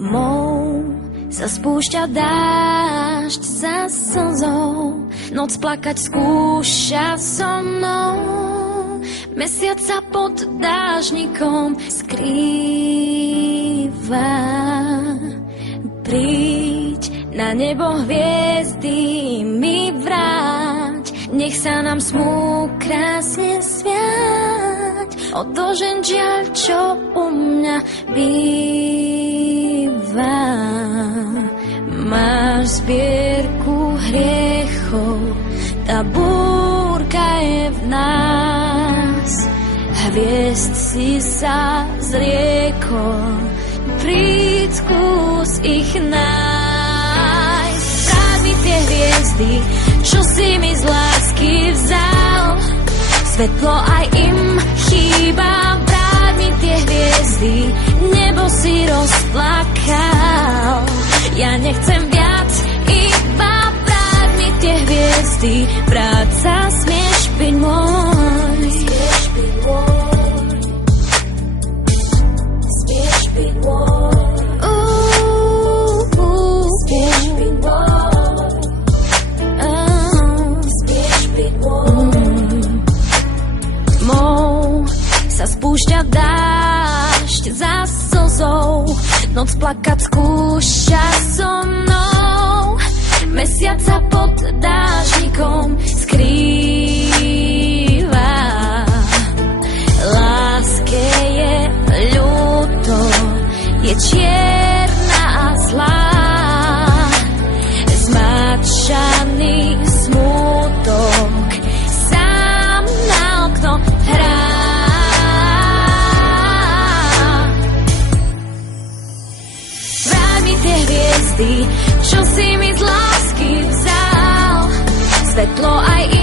Tmou sa spúšťa dážď za slzou, noc plakať skúša so mnou. Mesiac sa pod dážnikom skrýva. Príď na nebo hviezdy mi vráť, nech sa nám smú krásne sviať. Odložen žiaľ, čo u mňa býva. Máš zbierku hriechov, tá búrka je v nás. Hviezd si sa zriekol, príď skús ich nájsť. Vráť mi tie hviezdy, čo si mi z lásky vzal. Svetlo aj im chýba, vráť mi tie hviezdy, nebo si rozplakal. Ja nechcem viac, iba vráť mi tie hviezdy, práca smieš byť môj. Smieš byť môj. Smieš byť môj. Smieš byť môj. Smieš byť môj. Tmou sa spúšťa dážď za slzou, noc plakať skúša so mnou. Mesiac sa pod dážnikom skrýva. Láske je ľúto, je čierna a zlá. Zmáčaný smútok sám na okno hrá. Vráť mi tie hviezdy, čo si mi z lásky vzal. Svetlo aj